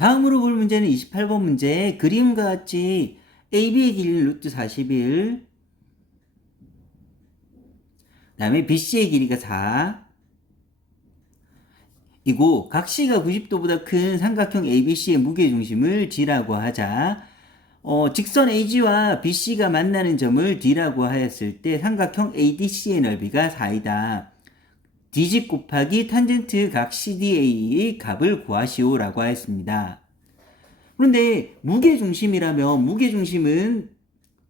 다음으로 볼 문제는 28번 문제. 그림과 같이 AB의 길이는 루트 41. 그 다음에 BC의 길이가 4. 이고 각 C가 90도보다 큰 삼각형 ABC의 무게중심을 G라고 하자. 어, 직선 AG와 BC가 만나는 점을 D라고 하였을 때 삼각형 ADC의 넓이가 4이다. D집 곱하기 탄젠트 각 CDA의 값을 구하시오 라고 하였습니다. 그런데 무게중심이라면 무게중심은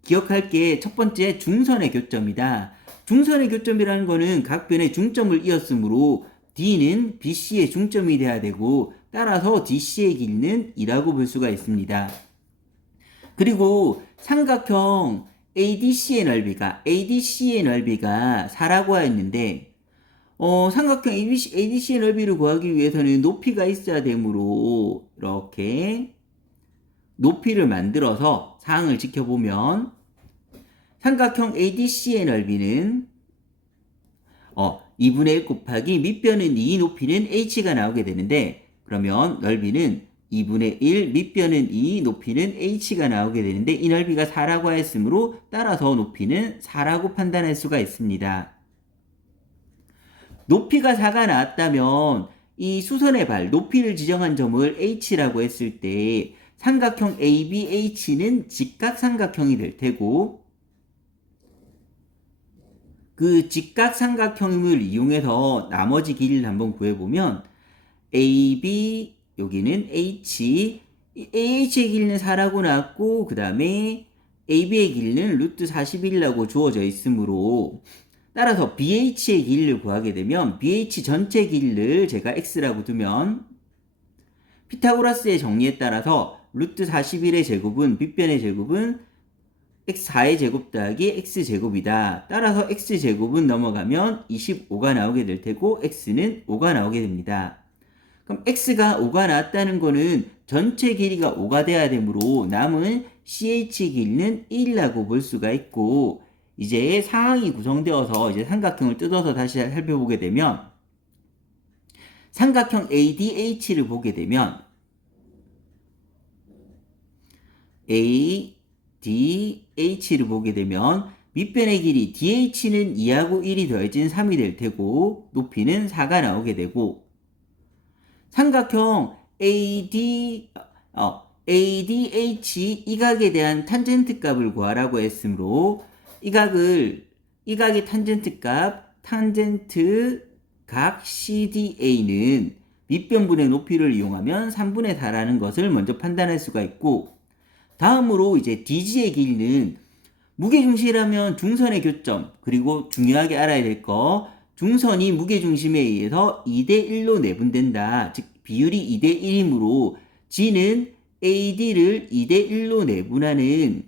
기억할 게 첫 번째 중선의 교점이다. 중선의 교점이라는 거는 각 변에 중점을 이었으므로 D는 BC의 중점이 돼야 되고 따라서 DC의 길이는 2라고 볼 수가 있습니다. 그리고 삼각형 ADC의 넓이가 ADC의 넓이가 4라고 하였는데 어, 삼각형 ABC, ADC의 넓이를 구하기 위해서는 높이가 있어야 되므로 이렇게 높이를 만들어서 사항을 지켜보면 삼각형 ADC의 넓이는 어, 2분의 1 곱하기 밑변은 2 높이는 h가 나오게 되는데 그러면 넓이는 2분의 1 밑변은 2 높이는 h가 나오게 되는데 이 넓이가 4라고 하였으므로 따라서 높이는 4라고 판단할 수가 있습니다. 높이가 4가 나왔다면 이 수선의 발 높이를 지정한 점을 h라고 했을 때 삼각형 ABH는 직각삼각형이 될 테고 그 직각삼각형을 이용해서 나머지 길이를 한번 구해보면 AB 여기는 H AH의 길이는 4라고 나왔고 그 다음에 AB의 길이는 루트 41이라고 주어져 있으므로 따라서 BH의 길이를 구하게 되면 BH 전체 길이를 제가 X라고 두면 피타고라스의 정리에 따라서 루트 41의 제곱은 빗변의 제곱은 x4의 제곱 더하기 x제곱이다. 따라서 x제곱은 넘어가면 25가 나오게 될 테고 x는 5가 나오게 됩니다. 그럼 x가 5가 나왔다는 거는 전체 길이가 5가 돼야 되므로 남은 ch 길이는 1이라고 볼 수가 있고 이제 상황이 구성되어서 이제 삼각형을 뜯어서 다시 살펴보게 되면 삼각형 ADH를 보게 되면 A, D, H를 보게 되면 밑변의 길이 DH는 2하고 1이 더해진 3이 될 테고 높이는 4가 나오게 되고 삼각형 AD 어, ADH 이 각에 대한 탄젠트 값을 구하라고 했으므로 이 각을 이 각의 탄젠트 값 탄젠트 각 CDA는 밑변분의 높이를 이용하면 3분의 4라는 것을 먼저 판단할 수가 있고 다음으로 이제 DG의 길이는 무게중심이라면 중선의 교점 그리고 중요하게 알아야 될 거 중선이 무게중심에 의해서 2대1로 내분된다. 즉 비율이 2대1이므로 G는 AD를 2대1로 내분하는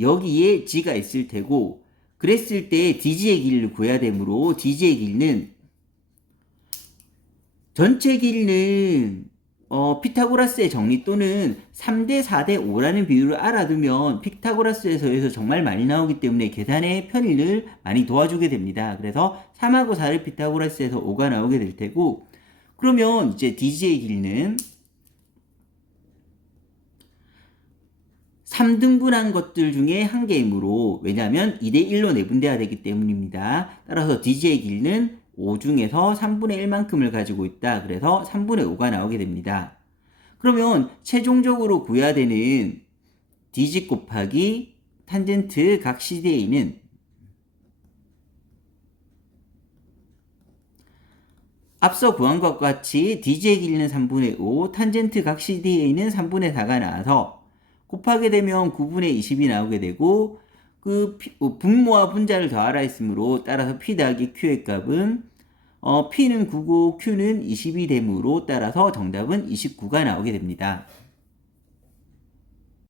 여기에 G가 있을 테고 그랬을 때 DG의 길이를 구해야 되므로 DG의 길이는 전체 길이는 어, 피타고라스의 정리 또는 3대 4대 5라는 비율을 알아두면 피타고라스에서 정말 많이 나오기 때문에 계산의 편의를 많이 도와주게 됩니다. 그래서 3하고 4를 피타고라스에서 5가 나오게 될 테고 그러면 이제 DG의 길이는 3등분한 것들 중에 한 개이므로 왜냐하면 2대1로 내분돼야 되기 때문입니다. 따라서 DG의 길이는 5 중에서 3분의 1만큼을 가지고 있다. 그래서 3분의 5가 나오게 됩니다. 그러면 최종적으로 구해야 되는 dg 곱하기 탄젠트 각 CDA는 앞서 구한 것과 같이 dg의 길이는 3분의 5, 탄젠트 각 CDA는 3분의 4가 나와서 곱하게 되면 9분의 20이 나오게 되고 그 어, 분모와 분자를 더하라 했으므로 따라서 P 더하기 Q의 값은 어, P는 9고 Q는 20이 되므로 따라서 정답은 29가 나오게 됩니다.